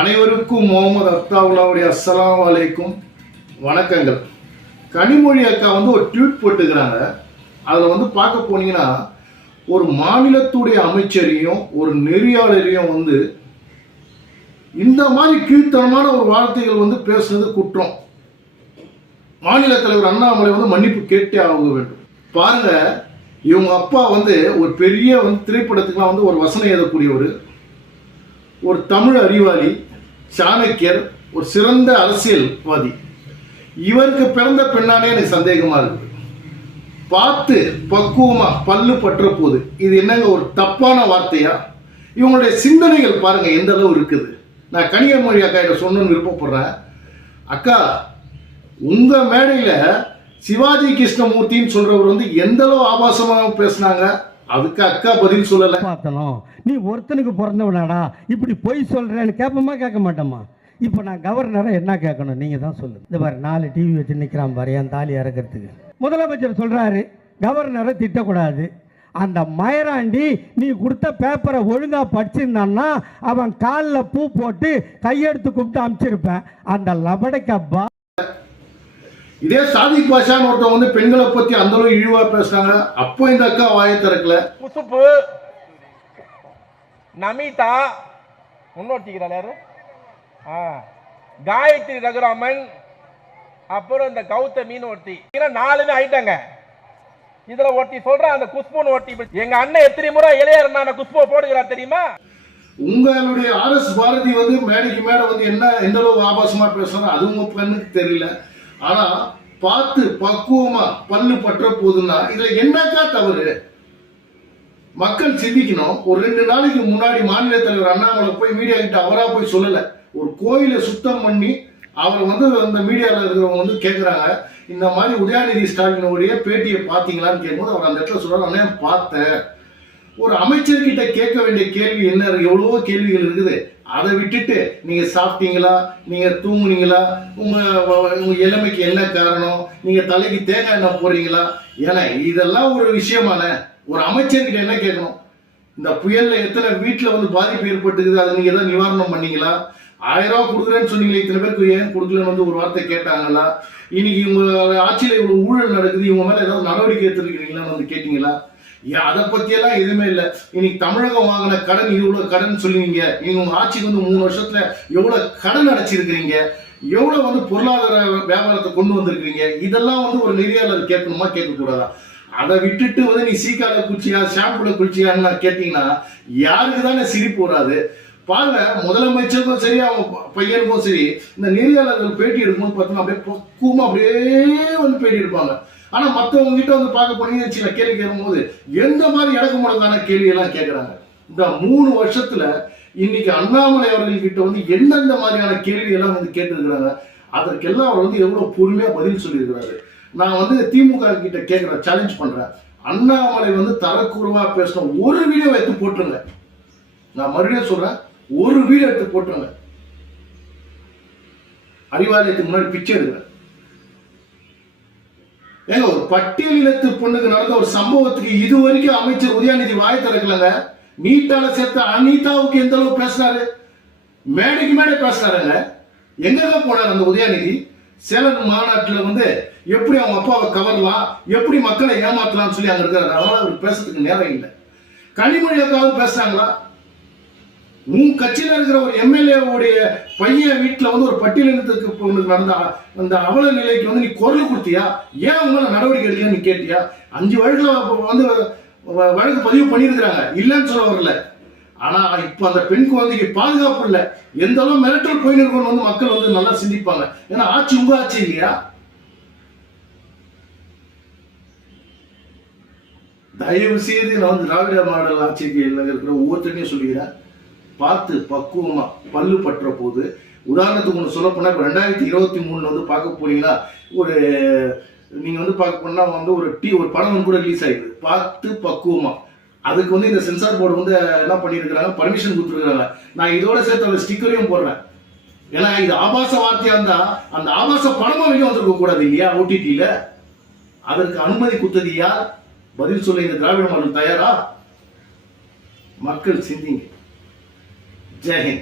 அனைவருக்கும் முகமது அப்தாவுல்லாவுடைய அஸ்ஸலாமு அலைக்கும் வணக்கங்கள். கனிமொழி அக்கா ஒரு ட்வீட் போட்டுக்கிறாங்க. அதில் பார்க்க போனீங்கன்னா ஒரு மாநிலத்துடைய அமைச்சரையும் ஒரு நெறியாளரையும் இந்த மாதிரி கீழ்த்தனமான ஒரு வார்த்தைகள் பேசுனது குற்றம். மாநில தலைவர் அண்ணாமலை மன்னிப்பு கேட்டே ஆக வேண்டும். பாருங்க, இவங்க அப்பா ஒரு பெரிய திரைப்படத்துக்குலாம் ஒரு வசனம் எழுதக்கூடியவர், ஒரு தமிழ் அறிவாளி, சாணக்கியர், ஒரு சிறந்த அரசியல்வாதி. இவருக்கு பிறந்த பெண்ணானே எனக்கு சந்தேகமா இருக்கு. பார்த்து பக்குவமா பல்லு பற்ற போது இது என்னங்க ஒரு தப்பான வார்த்தையா? இவங்களுடைய சிந்தனைகள் பாருங்க எந்த அளவு இருக்குது. நான் கனிமொழி அக்கா கிட்ட சொல்லணும்னு விருப்பப்படுறேன். அக்கா, உங்க மேடையில சிவாஜி கிருஷ்ணமூர்த்தின்னு சொல்றவர் எந்த அளவு ஆபாசமாக பேசினாங்க, அதுக்கு அக்கா பதில் சொல்லல. பார்த்தனும் நீ ஒருத்தனுக்கு பிறந்தவனாடா இப்படி பொய் சொல்றேன்னு கேட்போமா கேட்க மாட்டோமா? இப்போ நான் கவர்னரை என்ன கேட்கணும், நீங்க தான் சொல்லுங்க. இந்த பாரு 4 டிவி வச்சு நிற்கிறான் பாரு என் தாலி இறக்கிறதுக்கு. முதலமைச்சர் சொல்றாரு கவர்னரை திட்டக்கூடாது. அந்த மயராண்டி நீ கொடுத்த பேப்பரை ஒழுங்கா படிச்சிருந்தான்னா அவன் காலில் பூ போட்டு கையெடுத்து கூப்பிட்டு அனுப்பிச்சிருப்பேன். அந்த லபடைக்கா இதே சாதிக் பாஷான்னு ஒருத்தவங்க பெண்களை பத்தி அந்த அளவு இழிவா பேசுறாங்க. அப்போ இந்த அக்கா வாயை திறக்கல. குசுப்பு நமிதா முன்னோட்டிக்கிறாள் யாரு, காயத்ரி ரகுராமன், அப்புறம் இந்த கௌதமின்னு ஒருத்தி, 4 ஆயிட்டாங்க. இதுல ஒருத்தி சொல்ற அந்த குஷ்புன்னு ஒருத்தி, எங்க அண்ணன் எத்தனை முறை இளையர் குஷ்புவை போடுகிறார் தெரியுமா? உங்களுடைய RS பாரதி மேடைக்கு மேல என்ன எந்த அளவு ஆபாசமா பேசுறாங்க அது உங்க கண்ணுக்கு தெரியல. ஆனா பார்த்து பக்குவமா பல்லு பற்ற போதுன்னா இதுல என்னக்கா தவறு? மக்கள் சிந்திக்கணும். ஒரு 2 நாளைக்கு முன்னாடி மாநில தலைவர் அண்ணாமலை போய் மீடியா கிட்ட அவரா போய் சொல்லல, ஒரு கோயிலை சுத்தம் பண்ணி அவர் அந்த மீடியாவில் இருக்கிறவங்க கேட்குறாங்க, இந்த மாதிரி உதயநிதி ஸ்டாலினுடைய பேட்டியை பார்த்தீங்களான்னு கேட்கும்போது அவர் அந்த இடத்துல சொல்றாரு, அண்ணே பார்த்தேன். ஒரு அமைச்சர்கிட்ட கேட்க வேண்டிய கேள்வி என்ன, எவ்வளவோ கேள்விகள் இருக்குது. அதை விட்டுட்டு நீங்க சாப்பிட்டீங்களா, நீங்க தூங்குனீங்களா, உங்க இளமைக்கு என்ன காரணம், நீங்க தலைக்கு தேங்காய் எண்ணெய் போடுறீங்களா, ஏன்னா இதெல்லாம் ஒரு விஷயமான ஒரு அமைச்சர்கிட்ட என்ன கேட்கணும்? இந்த புயல்ல எத்தனை வீட்டுல பாதிப்பு ஏற்பட்டுக்குது, அதை நீங்க ஏதாவது நிவாரணம் பண்ணீங்களா? 1000 ரூபாய் கொடுக்குறேன்னு சொன்னீங்களே, இத்தனை பேருக்கு ஏன் கொடுக்கலன்னு ஒரு வார்த்தை கேட்டாங்களா? இன்னைக்கு இவங்க ஆட்சியில இவ்வளவு ஊழல் நடக்குது, இவங்க மேல ஏதாவது நடவடிக்கை எடுத்துருக்கீங்களான்னு கேட்டீங்களா? அதை பத்தியெல்லாம் எதுவுமே இல்லை. இன்னைக்கு தமிழகம் வாங்கின கடன் இவ்வளவு கடன் சொல்லுவீங்க, நீங்க உங்க ஆட்சிக்கு 3 வருஷத்துல எவ்வளவு கடன் அடைச்சிருக்கிறீங்க, எவ்வளவு பொருளாதார வியாபாரத்தை கொண்டு வந்திருக்கீங்க, இதெல்லாம் ஒரு நெறியாளர் கேட்கணுமா கேட்க கூடாதா? அதை விட்டுட்டு நீ சீக்கால குளிச்சியா ஷாம்புல குளிச்சியான்னு கேட்டீங்கன்னா யாருக்கு தானே சிரிப்பு வராது? பாருங்க, முதலமைச்சருக்கும் சரி அவங்க பையனுக்கும் சரி இந்த நெறியாளர்கள் பேட்டி எடுக்கும்போது பார்த்தீங்கன்னா அப்படியே பக்குவமா அப்படியே பேட்டி எடுப்பாங்க. ஆனா மற்றவங்க கிட்ட பார்க்க போனீங்கன்னு சில கேள்வி கேட்கும்போது எந்த மாதிரி இடக்கு முடக்கான கேள்வி எல்லாம் கேட்கறாங்க. இந்த 3 வருஷத்துல இன்னைக்கு அண்ணாமலை அவர்கள் கிட்ட எந்தெந்த மாதிரியான கேள்வி எல்லாம் கேட்டிருக்கிறாங்க, அதற்கெல்லாம் அவர் எவ்வளவு பொறுமையா பதில் சொல்லியிருக்கிறாரு. நான் திமுக கிட்ட கேட்கிறேன், சேலஞ்ச் பண்றேன், அண்ணாமலை தரக்குறைவா பேசின ஒரு வீடியோ எடுத்து போட்டுருங்க. நான் மறுபடியும் சொல்றேன், ஒரு வீடியோ எடுத்து போட்டுருங்க. அறிவாலயத்துக்கு முன்னாடி பிச்சை எடுக்கிறேன். ஏங்க, ஒரு பட்டியலினத்து பொண்ணுக்கு நடந்த ஒரு சம்பவத்துக்கு இதுவரைக்கும் அமைச்சர் உதயநிதி வாய் திறக்கலங்க. நீட்டால சேர்த்த அனிதாவுக்கு எந்த அளவு பேசினாரு, மேடைக்கு மேடை பேசினாருங்க. எங்க போனார் அந்த உதயநிதி? சேலம் மாநாட்டில் எப்படி அவங்க அப்பாவை கவரலாம், எப்படி மக்களை ஏமாத்தலாம்னு சொல்லி அங்க இருக்காரு. அதனால அவருக்கு பேசுறதுக்கு நேரம் இல்லை. கனிமொழி அக்காவது பேசுறாங்களா? உன் கட்சியில இருக்கிற ஒரு MLA உடைய பையன் வீட்டுல ஒரு பட்டியலினத்துக்கு நடந்த அந்த அவல நிலைக்கு நீ குரல் கொடுத்தியா? ஏன் உங்களை நடவடிக்கை எடுக்கலன்னு நீ கேட்டியா? 5 வழக்குல வழக்கு பதிவு பண்ணியிருக்கிறாங்க, இல்லைன்னு சொல்ல வரல. ஆனா இப்ப அந்த பெண் குழந்தைக்கு பாதுகாப்பு இல்லை. எந்த அளவு மிரட்டல் போயின்னு இருக்கணும் மக்கள் நல்லா சிந்திப்பாங்க. ஏன்னா ஆட்சி உங்க ஆட்சி இல்லையா? தயவு செய்து நான் திராவிட மாடல் ஆட்சிக்கு இருக்கிற ஒவ்வொருத்தரையும் சொல்லுகிறேன், பார்த்து பக்குவமா பல்லு பற்ற போது. உதாரணத்துக்கு ஒன்று சொல்ல போனா, இப்போ 2023 பார்க்க போனீங்கன்னா ஒரு நீங்க பார்க்க போனா ஒரு படம் கூட ரிலீஸ் ஆயிடுது, பார்த்து பக்குவமா. அதுக்கு இந்த சென்சார் போர்டு என்ன பண்ணியிருக்கிறாங்க, பர்மிஷன் கொடுத்துருக்காங்க. நான் இதோட சேர்த்து அந்த ஸ்டிக்கரையும் போடுறேன். ஏன்னா இது ஆபாச வார்த்தையா இருந்தா அந்த ஆபாச படமும் வெளியே வந்திருக்க கூடாது இல்லையா? OTT-ல அதற்கு அனுமதி கொடுத்தது யார்? பதில் சொல்ல இந்த திராவிட மாடல் தயாரா? மக்கள் சிந்திங்க. जय हिंद।